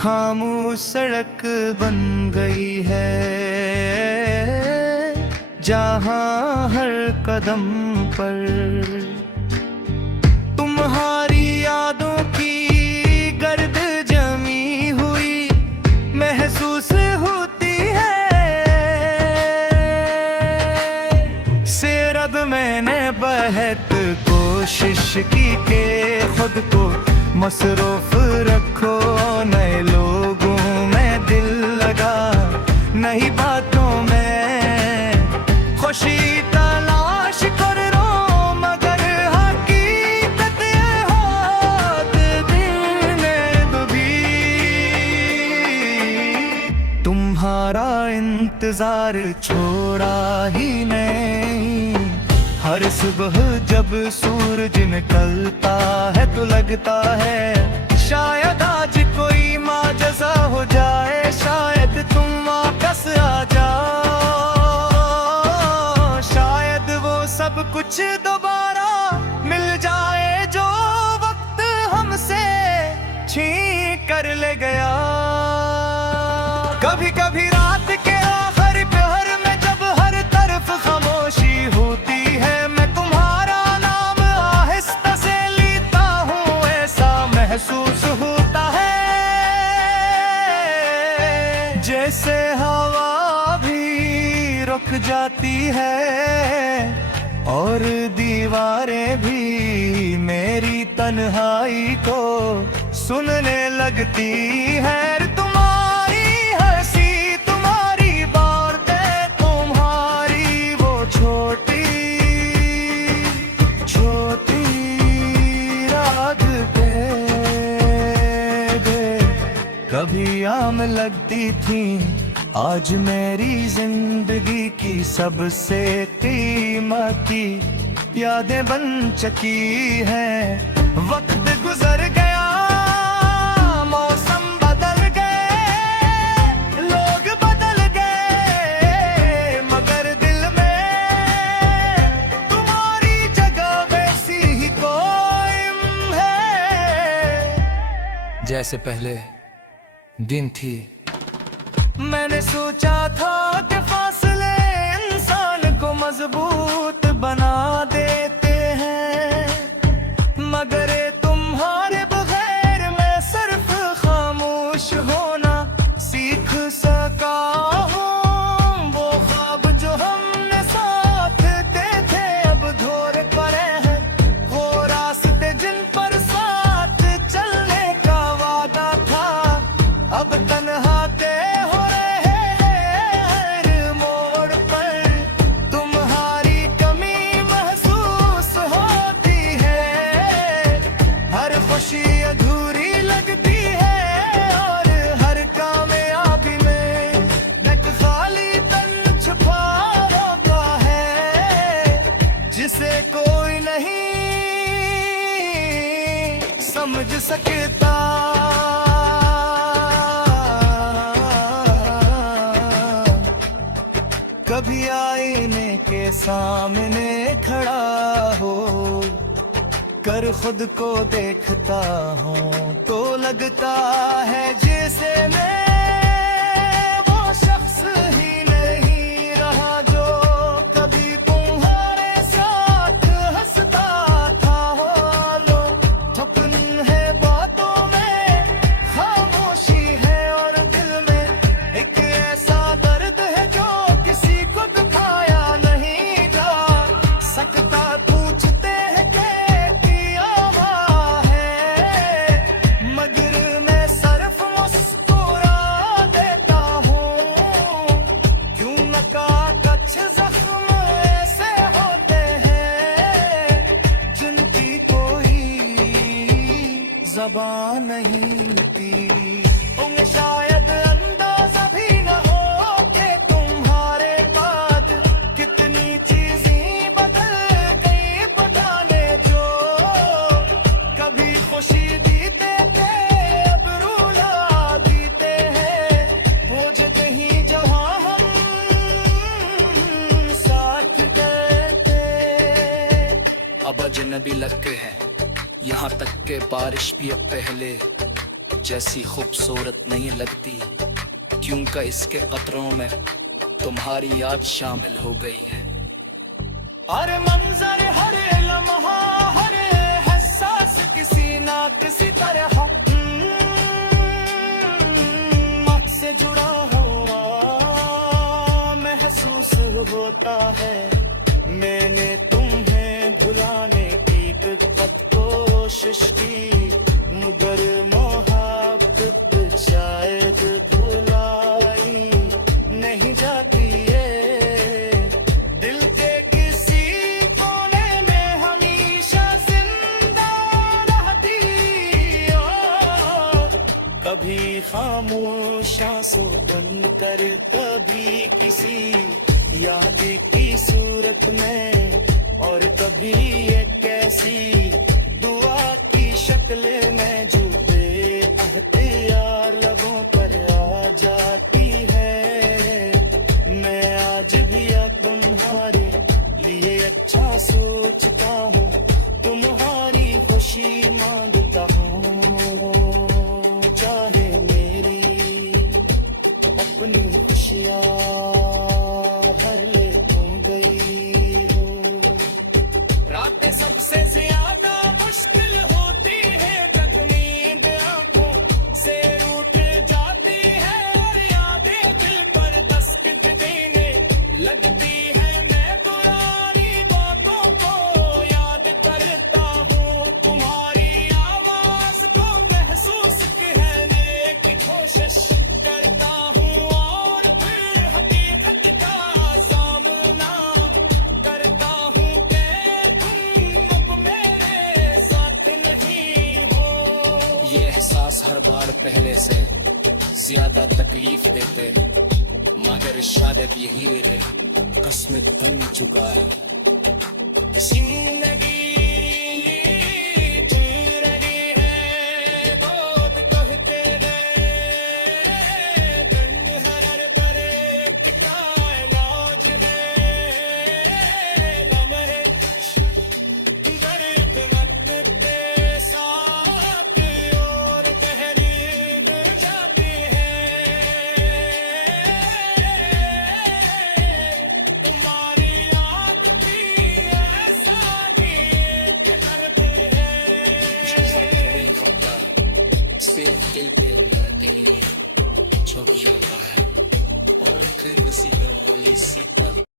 खामोश सड़क बन गई है, जहाँ हर कदम पर तुम्हारी यादों की गर्द जमी हुई महसूस होती है। सिर्फ मैंने बहुत कोशिश की के खुद को मसरूफ रखो, नए लोगों में दिल लगा, नई बातों में खुशी तलाश कर रो, मगर हकीकत ये होत दिन भी तुम्हारा इंतजार छोड़ा ही नहीं। हर सुबह जब सूरज निकलता है तो लगता है शायद आज कोई माजज़ा हो जाए, शायद तुम वापस आ जाओ, शायद वो सब कुछ दोबारा मिल जाए जो वक्त हमसे छीन कर ले गया। कभी कभी रात के आखिरी पहर में जब हर तरफ खामोशी होती है, मैं तुम्हारा नाम आहिस्ता से लेता हूँ, ऐसा महसूस होता है जैसे हवा भी रुक जाती है और दीवारें भी मेरी तन्हाई को सुनने लगती है। तुम्हारी हंसी, तुम्हारी बातें, तुम्हारी वो छोटी छोटी रात कभी आम लगती थी, आज मेरी जिंदगी की सबसे कीमती यादें बन चुकी है। वक्त गुजर गया, मौसम बदल गए, लोग बदल गए, मगर दिल में तुम्हारी जगह वैसी ही कायम है जैसे पहले दिन थी। मैंने सोचा था कि फासले इंसान को मजबूत बना देते हैं, मगर तुम्हारे बगैर मैं सिर्फ खामोश होना सीख सका हूँ। वो ख्वाब जो हमने साथ थे अब धोरे पड़े हैं, वो रास्ते जिन पर साथ चलने का वादा था अब तन्हा हो रहे हैं। हर मोड़ पर तुम्हारी कमी महसूस होती है, हर खुशी अधूरी लगती है और हर कामयाबी में एक खाली तन छुपा होता है जिसे कोई नहीं समझ सकता। कभी आईने के सामने खड़ा हो कर खुद को देखता हूँ तो लगता है जैसे मैं वो शख्स ही नहीं रहा जो कभी तुम्हारे साथ हंसता था। लो थपन है बातों में, खामोशी है और दिल में एक ऐसा दर्द है जो किसी को दिखाया नहीं जा सकता। पूछते हैं किया हुआ है, मगर मैं सिर्फ मुस्कुरा देता हूँ। क्यों नकाकच जख्म ऐसे होते हैं जिनकी कोई ज़बान नहीं मिलती। उन्हें शायद अंदाज़ा भी न हो कि तुम्हारे बाद कितनी चीज़ें बदल गई, पता जो कभी खुशी जीते थे अब रूला बीते हैं। वो जगह ही जहाँ हम साथ गए थे अब अजनबी लगते हैं, यहाँ तक के बारिश भी अब पहले जैसी खूबसूरत नहीं लगती, क्योंकि इसके कतरों में तुम्हारी याद शामिल हो गई है। हर मंजर, हर लम्हा, हर एहसास किसी ना किसी तरह मत से जुड़ा हुआ महसूस होता है। मैंने तुम्हें भुलाने की बहुत कोशिश की, मगर मोहब्बत शायद भुलाई नहीं जाती है। दिल के किसी कोने में हमेशा जिंदा रहती हो, कभी खामोश आंसू बनकर, कभी किसी याद की सूरत में, और कभी एक ऐसी दुआ की शक्ल में जो बेअख्तियार लबों पर आ जाती है। मैं आज भी तुम्हारे लिए अच्छा सोचता हूँ, तुम्हारी खुशी मांगता हूँ, चाहे मेरी अपनी खुशियाँ भर ले तुम गई हो। रातें सबसे ज्यादा मुश्किल होती है जब नींद आंखों से रूठ जाती है, और यादें दिल पर दस्तक देने लगती है। मैं पुरानी बातों को याद करता हूँ, तुम्हारी आवाज को महसूस करने की कोशिश करता हूँ, और फिर हकीकत का सामना करता हूँ कि तुम अब मेरे साथ नहीं हो। ये एहसास हर बार पहले से ज्यादा तकलीफ देते, मगर शायद यही है कसमें बन चुका है। जिंदगी